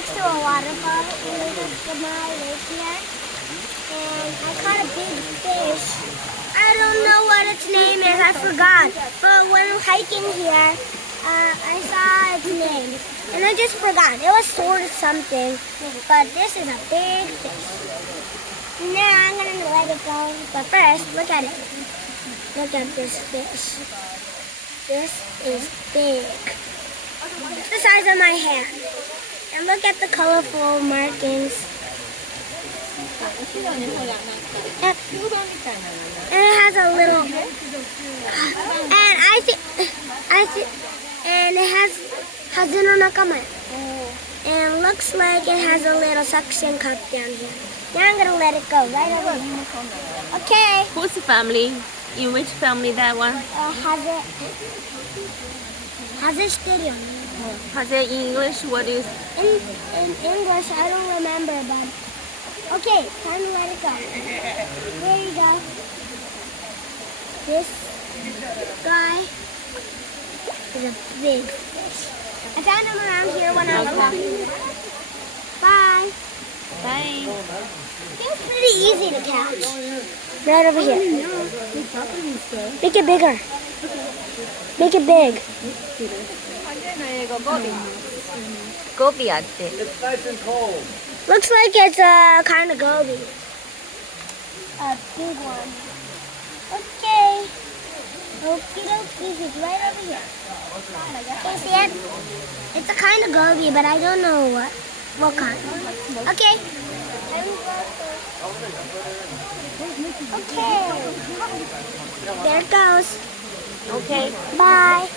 next to a waterfall, and there's a small lake here. And I caught a big fish. I don't know what its name is, I forgot. But when hiking here, I saw its name. And I just forgot. It was sort of something. But this is a big fish. Now I'm going to let it go. But first, look at it. Look at this fish. This is big. It's the size of my hand. And look at the colorful markings. And it has a little, and and it has Hazino Nakama. And looks like it has a little suction cup down here. Now I'm gonna let it go right over here. Okay. Who's the family? In which family that one? Has it stereo? Has it in English? What is? In English, I don't remember, but okay, time to let it go. There you go. This guy is a big fish. I found him around here when I was walking. Bye. Bye. It's pretty easy to catch. Right over here. Make it bigger. Make it big. Gobi ate. It's nice and cold. Looks like it's a kind of goby. A big one. Okay. Okie dokie, it's right over here. Can you see it? It's a kind of goby, but I don't know what kind. Okay. Okay. There it goes. Okay. Bye.